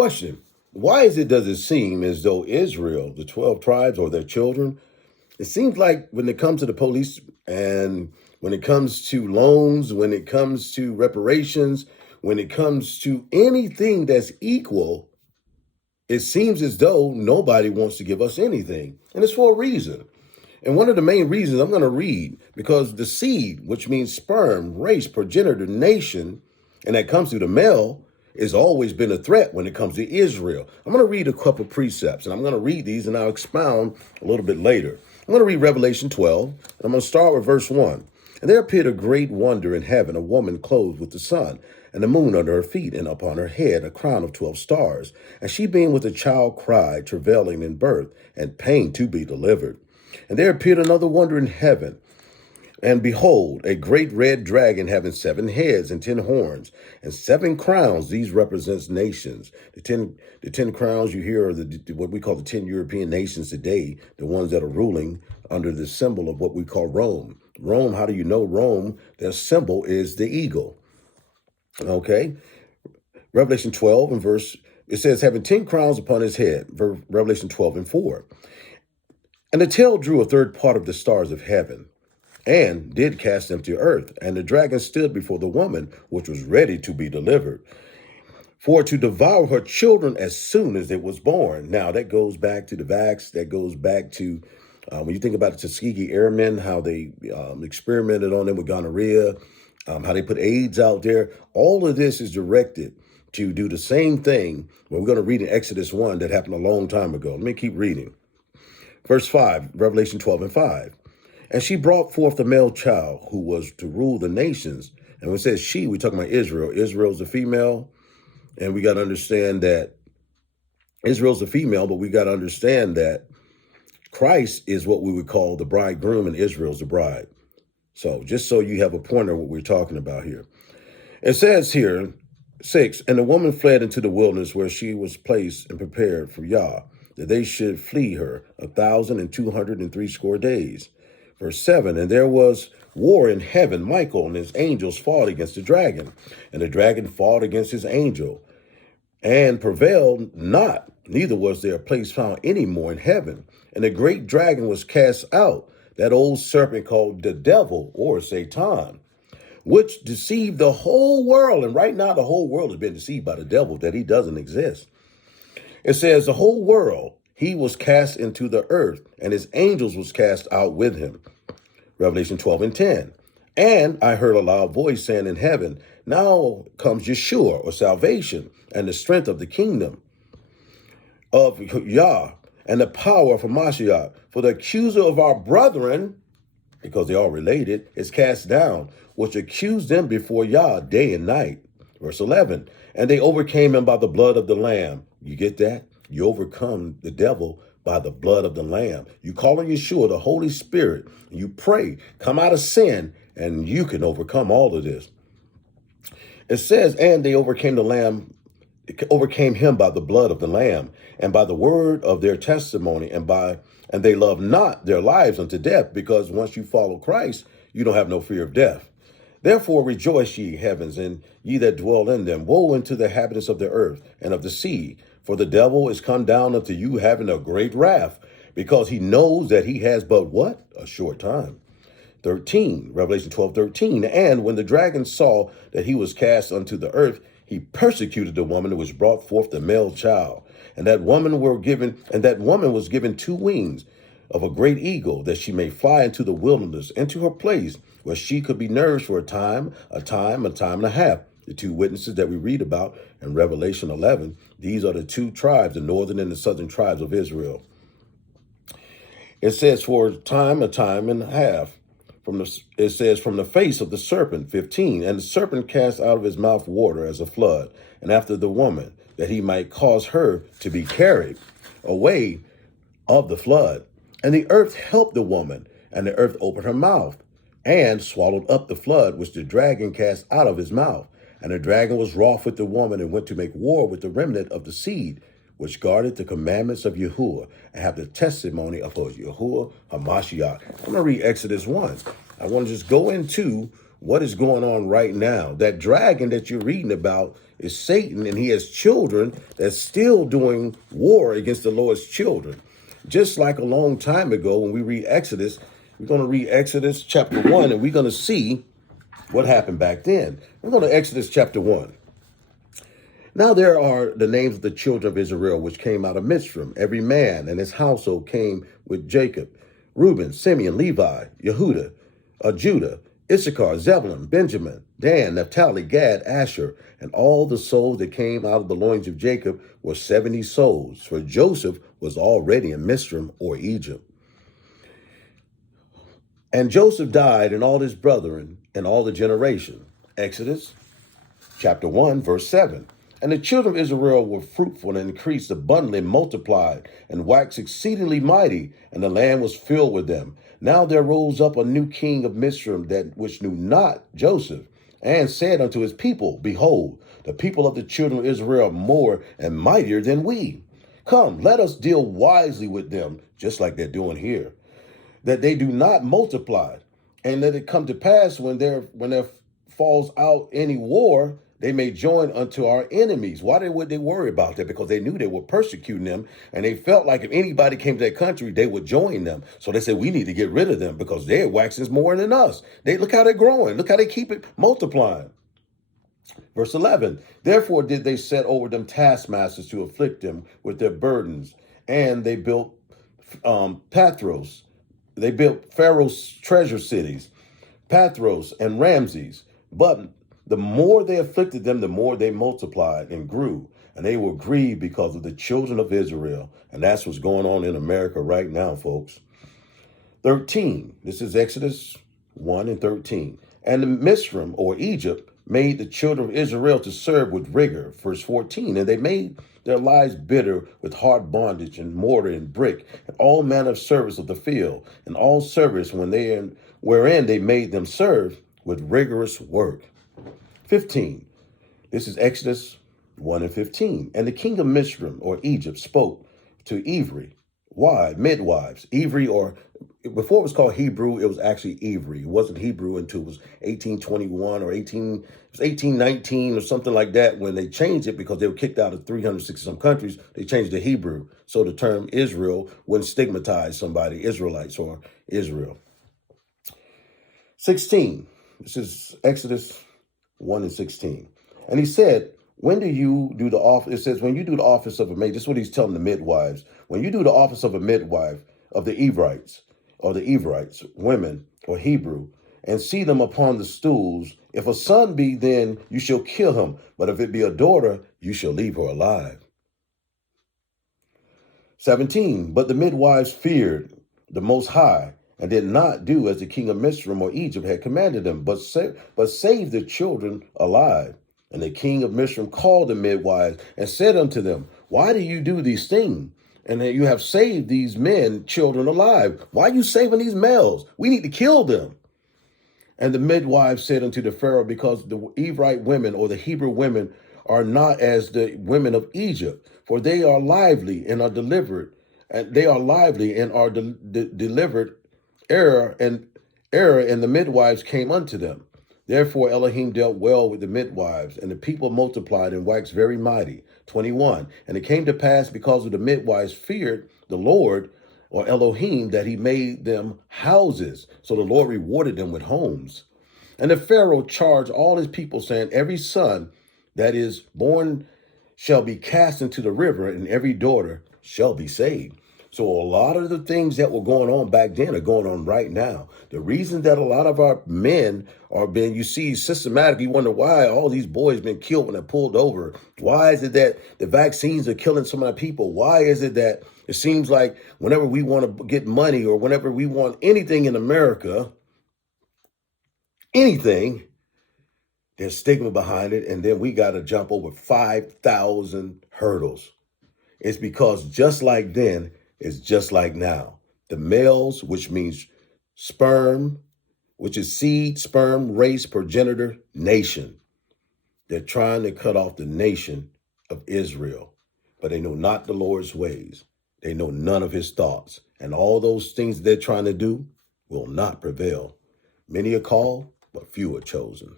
Question. Why does it seem as though Israel, the 12 tribes or their children, it seems like when it comes to the police and when it comes to loans, when it comes to reparations, when it comes to anything that's equal, it seems as though nobody wants to give us anything. And it's for a reason. And one of the main reasons I'm going to read, because the seed, which means sperm, race, progenitor, nation, and that comes through the male, has always been a threat when it comes to Israel. I'm going to read a couple of precepts, and I'm going to read these and I'll expound a little bit later. I'm going to read Revelation 12, and I'm going to start with verse 1. And there appeared a great wonder in heaven, a woman clothed with the sun, and the moon under her feet, and upon her head a crown of 12 stars. And she being with a child cried, travailing in birth, and pain to be delivered. And there appeared another wonder in heaven. And behold, a great red dragon having 7 heads and 10 horns and 7 crowns. These represents nations. The 10 crowns you hear are what we call the 10 European nations today, the ones that are ruling under the symbol of what we call Rome. Rome, how do you know Rome? Their symbol is the eagle. Okay. Revelation 12 and verse, it says, having 10 crowns upon his head. Revelation 12 and 4. And the tail drew a third part of the stars of heaven, and did cast them to earth. And the dragon stood before the woman, which was ready to be delivered, for to devour her children as soon as it was born. Now, that goes back to the vax. That goes back to when you think about the Tuskegee Airmen, how they experimented on them with gonorrhea, how they put AIDS out there. All of this is directed to do the same thing. Well, we're going to read in Exodus 1 that happened a long time ago. Let me keep reading. Verse 5, Revelation 12 and 5. And she brought forth the male child who was to rule the nations. And when it says she, we're talking about Israel. Israel's a female. And we got to understand that Israel's a female, but we got to understand that Christ is what we would call the bridegroom and Israel's the bride. So just so you have a pointer what we're talking about here. It says here, 6, and the woman fled into the wilderness where she was placed and prepared for Yah, that they should flee her 1,260 days. Verse 7, and there was war in heaven. Michael and his angels fought against the dragon, and the dragon fought against his angel, and prevailed not, neither was there a place found any more in heaven. And the great dragon was cast out, that old serpent called the devil, or Satan, which deceived the whole world. And right now, the whole world has been deceived by the devil, that he doesn't exist. It says the whole world, he was cast into the earth, and his angels was cast out with him. Revelation 12 and 10. And I heard a loud voice saying in heaven, now comes Yeshua, or salvation, and the strength of the kingdom of Yah, and the power of Hamashiach. For the accuser of our brethren, because they are related, is cast down, which accused them before Yah day and night. Verse 11. And they overcame him by the blood of the Lamb. You get that? You overcome the devil by the blood of the Lamb. You call on Yeshua, the Holy Spirit, and you pray, come out of sin, and you can overcome all of this. It says, and they overcame him by the blood of the Lamb, and by the word of their testimony, and they love not their lives unto death, because once you follow Christ, you don't have no fear of death. Therefore rejoice, ye heavens, and ye that dwell in them. Woe unto the inhabitants of the earth and of the sea, for the devil is come down unto you having a great wrath, because he knows that he has but what? A short time. 13, Revelation 12, 13. And when the dragon saw that he was cast unto the earth, he persecuted the woman which brought forth the male child. And that woman was given 2 wings of a great eagle, that she may fly into the wilderness, into her place, where she could be nourished for a time and a half. The 2 witnesses that we read about in Revelation 11, these are the 2 tribes, the northern and the southern tribes of Israel. It says for a time and a half. It says from the face of the serpent, 15, and the serpent cast out of his mouth water as a flood, and after the woman, that he might cause her to be carried away of the flood. And the earth helped the woman, and the earth opened her mouth, and swallowed up the flood which the dragon cast out of his mouth. And the dragon was wroth with the woman, and went to make war with the remnant of the seed, which guarded the commandments of Yahuwah, and have the testimony of Yahuwah HaMashiach. I'm going to read Exodus 1. I want to just go into what is going on right now. That dragon that you're reading about is Satan, and he has children that's still doing war against the Lord's children. Just like a long time ago when we read Exodus, we're going to read Exodus chapter 1, and we're going to see what happened back then. We're going to Exodus chapter 1. Now there are the names of the children of Israel which came out of Mitzrayim. Every man and his household came with Jacob: Reuben, Simeon, Levi, Yehuda, Judah, Issachar, Zebulun, Benjamin, Dan, Naphtali, Gad, Asher, and all the souls that came out of the loins of Jacob were 70 souls, for Joseph was already in Mitzrayim, or Egypt. And Joseph died, and all his brethren, and all the generation. Exodus chapter 1, verse 7. And the children of Israel were fruitful and increased abundantly, and multiplied, and waxed exceedingly mighty, and the land was filled with them. Now there rose up a new king of Mitzrayim, that which knew not Joseph, and said unto his people, Behold, the people of the children of Israel are more and mightier than we. Come, let us deal wisely with them, just like they're doing here, that they do not multiply, and let it come to pass when there falls out any war, they may join unto our enemies. Why would they worry about that? Because they knew they were persecuting them, and they felt like if anybody came to their country, they would join them. So they said, we need to get rid of them because they're waxing more than us. Look how they're growing. Look how they keep it multiplying. Verse 11, therefore did they set over them taskmasters to afflict them with their burdens. And they built Pathros. They built Pharaoh's treasure cities, Pathros and Ramses. But the more they afflicted them, the more they multiplied and grew. And they were grieved because of the children of Israel. And that's what's going on in America right now, folks. 13, this is Exodus 1 and 13. And the Mitzrayim, or Egypt, made the children of Israel to serve with rigor. Verse 14, and they made their lives bitter with hard bondage and mortar and brick and all manner of service of the field, and all service wherein they made them serve with rigorous work. 15, this is Exodus 1 and 15. And the king of Mitzrayim, or Egypt, spoke to Ivri, midwives. Ivri, or before it was called Hebrew, it was actually Ivri. It wasn't Hebrew until it was 1821 or 1819 or something like that, when they changed it because they were kicked out of 360 some countries. They changed to Hebrew. So the term Israel wouldn't stigmatize somebody, Israelites or Israel. 16, this is Exodus 1 and 16. And he said, when do you do the office? It says, when you do the office of a maid, this is what he's telling the midwives. When you do the office of a midwife of the Ivrites, or the Ivrites, women, or Hebrew, and see them upon the stools, if a son be, then you shall kill him. But if it be a daughter, you shall leave her alive. 17, but the midwives feared the Most High, and did not do as the king of Mitzrayim or Egypt had commanded them, but saved the children alive. And the king of Mitzrayim called the midwives and said unto them, why do you do these things? And that you have saved these men, children alive. Why are you saving these males? We need to kill them. And the midwives said unto the Pharaoh, because the Evrite women, or the Hebrew women, are not as the women of Egypt, for they are lively and are delivered, and they are lively and are delivered error, and the midwives came unto them. Therefore Elohim dealt well with the midwives, and the people multiplied and waxed very mighty. 21, and it came to pass, because of the midwives feared the Lord, or Elohim, that he made them houses. So the Lord rewarded them with homes. And the Pharaoh charged all his people, saying, every son that is born shall be cast into the river, and every daughter shall be saved. So a lot of the things that were going on back then are going on right now. The reason that a lot of our men are being, you see, systematically, you wonder why all these boys been killed when they're pulled over. Why is it that the vaccines are killing so many people? Why is it that it seems like whenever we want to get money, or whenever we want anything in America, anything, there's stigma behind it, and then we got to jump over 5,000 hurdles. It's because just like then, it's just like now. The males, which means sperm, which is seed, sperm, race, progenitor, nation. They're trying to cut off the nation of Israel, but they know not the Lord's ways. They know none of his thoughts, and all those things they're trying to do will not prevail. Many are called, but few are chosen.